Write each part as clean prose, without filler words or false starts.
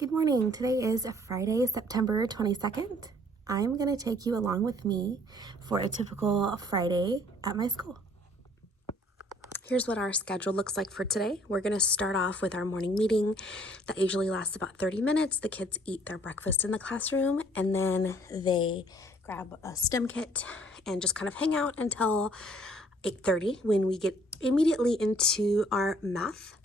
Good morning. Today is Friday, September 22nd. I'm going to take you along with me for a typical Friday at my school. Here's what our schedule looks like for today. We're going to start off with our morning meeting that usually lasts about 30 minutes. The kids eat their breakfast in the classroom and then they grab a STEM kit and just kind of hang out until 8:30 when we get immediately into our math.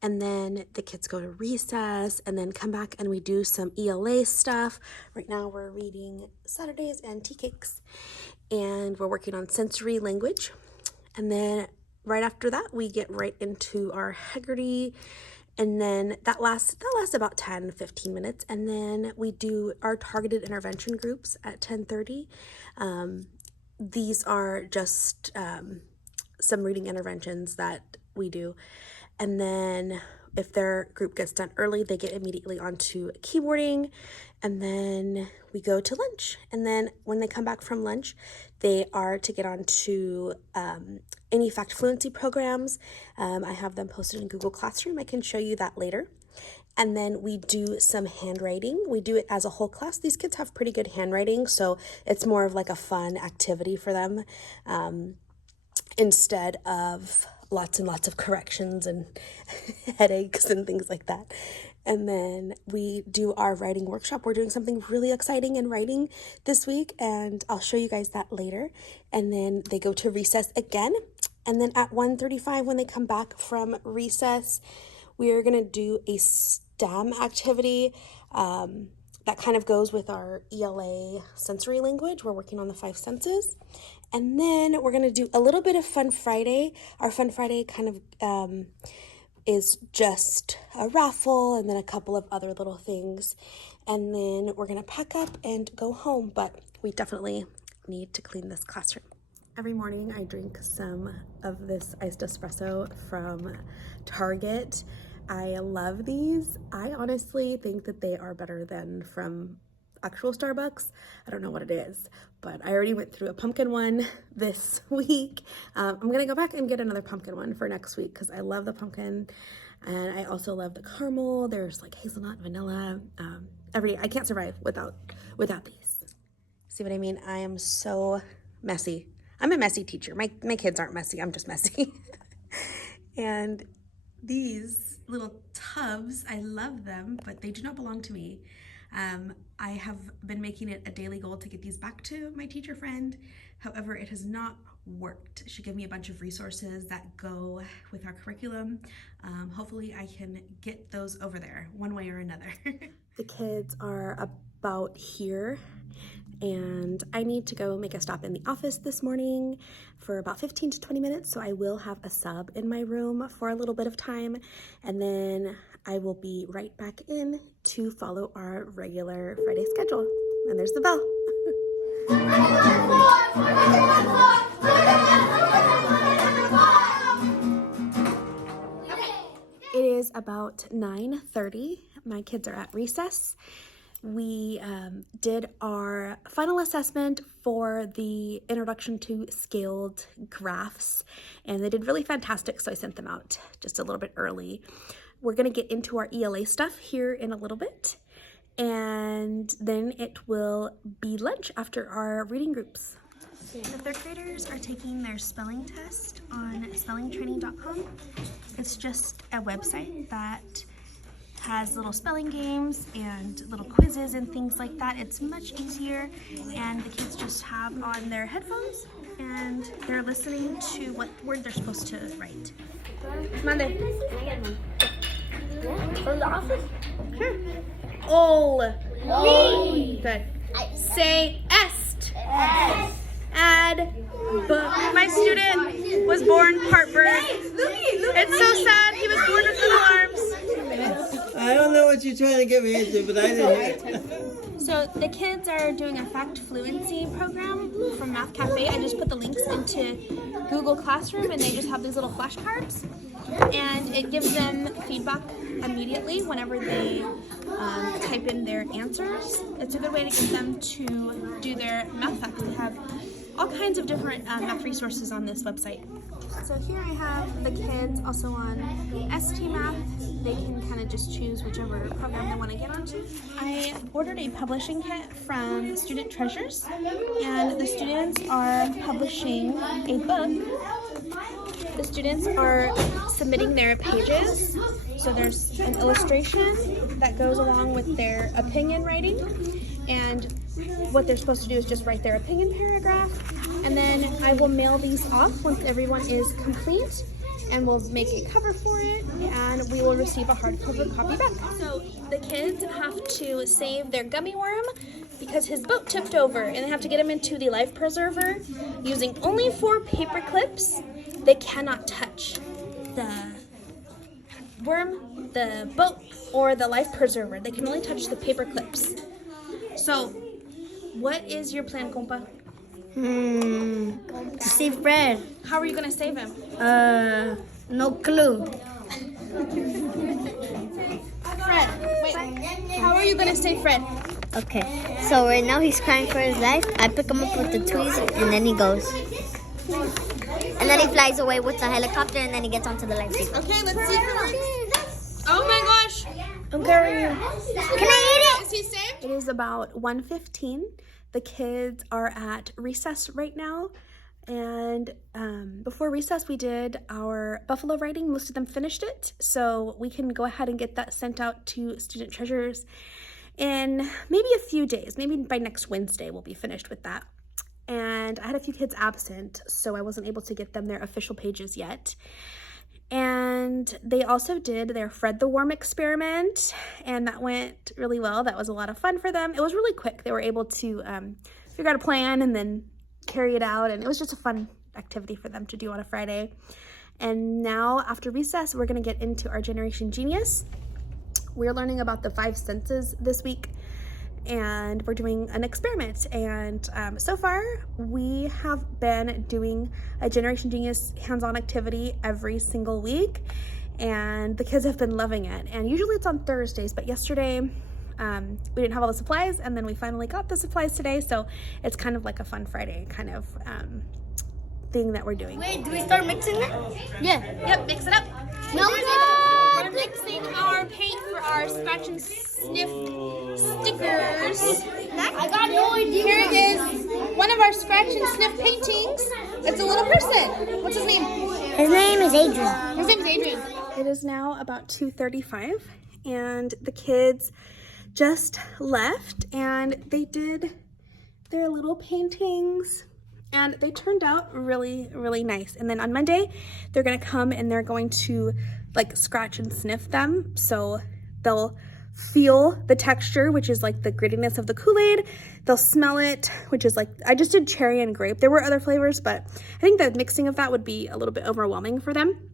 And then the kids go to recess and then come back and we do some ELA stuff. Right now we're reading Saturdays and tea cakes and we're working on sensory language. And then right after that, we get right into our Haggerty. And then that lasts about 10-15 minutes. And then we do our targeted intervention groups at 10:30. These are just some reading interventions that we do. And then if their group gets done early, they get immediately onto keyboarding. And then we go to lunch. And then when they come back from lunch, they are to get onto any fact fluency programs. I have them posted in Google Classroom. I can show you that later. And then we do some handwriting. We do it as a whole class. These kids have pretty good handwriting, so it's more of like a fun activity for them instead of lots and lots of corrections and headaches and things like that. And then we do our writing workshop. We're doing something really exciting in writing this week, and I'll show you guys that later. And then they go to recess again. And then at 1:35, when they come back from recess, we are gonna do a STEM activity that kind of goes with our ELA sensory language. We're working on the 5 senses. And then we're going to do a little bit of Fun Friday. Our Fun Friday kind of is just a raffle and then a couple of other little things. And then we're going to pack up and go home, but we definitely need to clean this classroom. Every morning I drink some of this iced espresso from Target. I love these. I honestly think that they are better than from actual Starbucks. I don't know what it is, but I already went through a pumpkin one this week. I'm gonna go back and get another pumpkin one for next week because I love the pumpkin and I also love the caramel. There's like hazelnut, vanilla, every day. I can't survive without these. See what I mean? I am so messy. I'm a messy teacher. My kids aren't messy, I'm just messy. And these little tubs, I love them, but they do not belong to me. I have been making it a daily goal to get these back to my teacher friend. However, it has not worked. She gave me a bunch of resources that go with our curriculum. Hopefully I can get those over there one way or another. The kids are about here and I need to go make a stop in the office this morning for about 15 to 20 minutes. So I will have a sub in my room for a little bit of time and then I will be right back in to follow our regular Friday schedule. And there's the bell. It is about 9:30. My kids are at recess. We did our final assessment for the introduction to scaled graphs and they did really fantastic, so I sent them out just a little bit early. We're going to get into our ELA stuff here in a little bit and then it will be lunch after our reading groups. The third graders are taking their spelling test on spellingtraining.com. It's just a website that has little spelling games and little quizzes and things like that. It's much easier and the kids just have on their headphones and they're listening to what word they're supposed to write. Monday. From the office? Sure. Ol. Good. Say est. Add. My student was born part bird. It's so sad. He was born with little arms. I don't know what you're trying to get me into, but I didn't. So the kids are doing a fact fluency program from Math Cafe. I just put the links into Google Classroom and they just have these little flashcards and it gives them feedback immediately whenever they type in their answers. It's a good way to get them to do their math facts. They have all kinds of different math resources on this website. So here I have the kids also on ST Math. They can kind of just choose whichever program they want to get onto. I ordered a publishing kit from Student Treasures, and the students are publishing a book. The students are submitting their pages. So there's an illustration that goes along with their opinion writing, and what they're supposed to do is just write their opinion paragraph, and then I will mail these off once everyone is complete, and we'll make a cover for it, and we will receive a hardcover copy back. So the kids have to save their gummy worm because his boat tipped over, and they have to get him into the life preserver using only 4 paper clips. They cannot touch the worm, the boat, or the life preserver. They can only touch the paper clips. So, what is your plan, compa? To save Fred. How are you gonna save him? No clue. Fred, wait. How are you gonna save Fred? Okay, so right now he's crying for his life. I pick him up with the toys, and then he goes. And then he flies away with the helicopter, and then he gets onto the lifesavers. Okay, let's see if it works. Oh my gosh! I'm carrying him. Can I eat it? Is he saved? It is about 1:15. The kids are at recess right now. And before recess, we did our buffalo writing. Most of them finished it. So we can go ahead and get that sent out to Student Treasures in maybe a few days. Maybe by next Wednesday, we'll be finished with that. And I had a few kids absent, so I wasn't able to get them their official pages yet. And they also did their Fred the Worm experiment, and that went really well. That was a lot of fun for them. It was really quick. They were able to figure out a plan and then carry it out, and it was just a fun activity for them to do on a Friday. And now, after recess, we're going to get into our Generation Genius. We're learning about the 5 senses this week, and we're doing an experiment. And so far, we have been doing a Generation Genius hands-on activity every single week, and the kids have been loving it. And usually it's on Thursdays, but yesterday we didn't have all the supplies, and then we finally got the supplies today, so it's kind of like a fun Friday kind of thing that we're doing. Wait, do we start mixing it? Yeah. Yep, mix it up. No, we're not. We're mixing our paint for our scratch and sniff stickers. I got no idea. Here is one of our scratch and sniff paintings. It's a little person. What's his name? His name is Adrian. His name is Adrian. It is now about 2:35, and the kids just left, and they did their little paintings, and they turned out really, really nice. And then on Monday, they're gonna come and they're going to like scratch and sniff them. So they'll feel the texture, which is like the grittiness of the Kool-Aid. They'll smell it, which is like, I just did cherry and grape. There were other flavors, but I think the mixing of that would be a little bit overwhelming for them.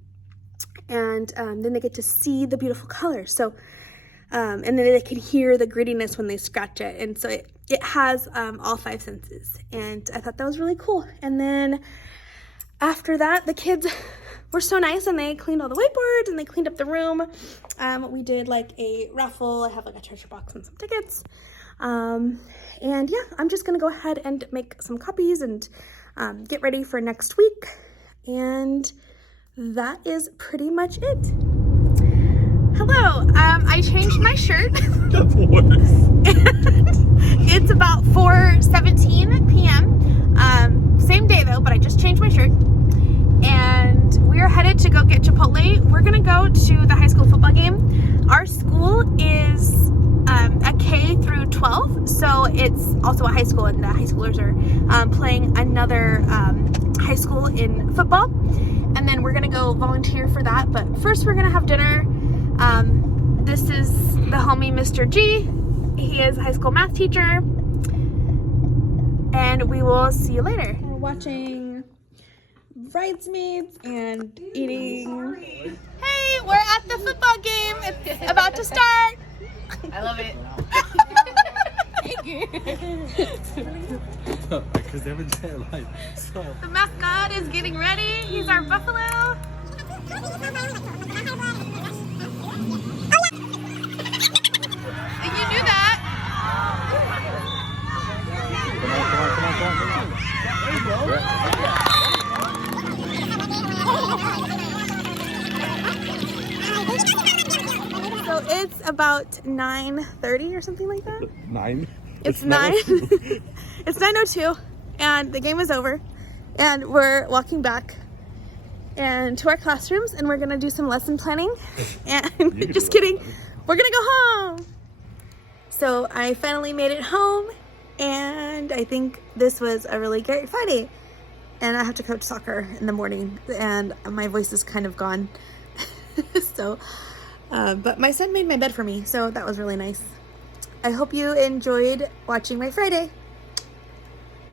And then they get to see the beautiful colors. So, and then they can hear the grittiness when they scratch it. And so it has all 5 senses. And I thought that was really cool. And then after that, the kids were so nice, and they cleaned all the whiteboards, and they cleaned up the room. We did like a raffle. I have like a treasure box and some tickets. And yeah, I'm just gonna go ahead and make some copies and get ready for next week. And that is pretty much it. Hello, I changed my shirt. That's worse. It's about 4:17 p.m. Same day though, but I just changed my shirt. And we're headed to go get Chipotle. We're gonna go to the high school football game. Our school is a K through 12, so it's also a high school, and the high schoolers are playing another high school in football. And then we're gonna go volunteer for that. But first we're gonna have dinner. This is the homie Mr. G. He is a high school math teacher. And we will see you later. We're watching Bridesmaids and eating. Hey, we're at the football game. It's about to start. I love it. Thank you. Because they haven't said like so. The mascot is getting ready. He's our buffalo. You knew that. Come on. There you go. 9:30 or something like that. 9? It's 9. It's 9:02, and the game is over, and we're walking back and to our classrooms, and we're gonna do some lesson planning. And just kidding, we're gonna go home. So I finally made it home, and I think this was a really great Friday. And I have to coach soccer in the morning, and my voice is kind of gone. So, but my son made my bed for me, so that was really nice. I hope you enjoyed watching my Friday.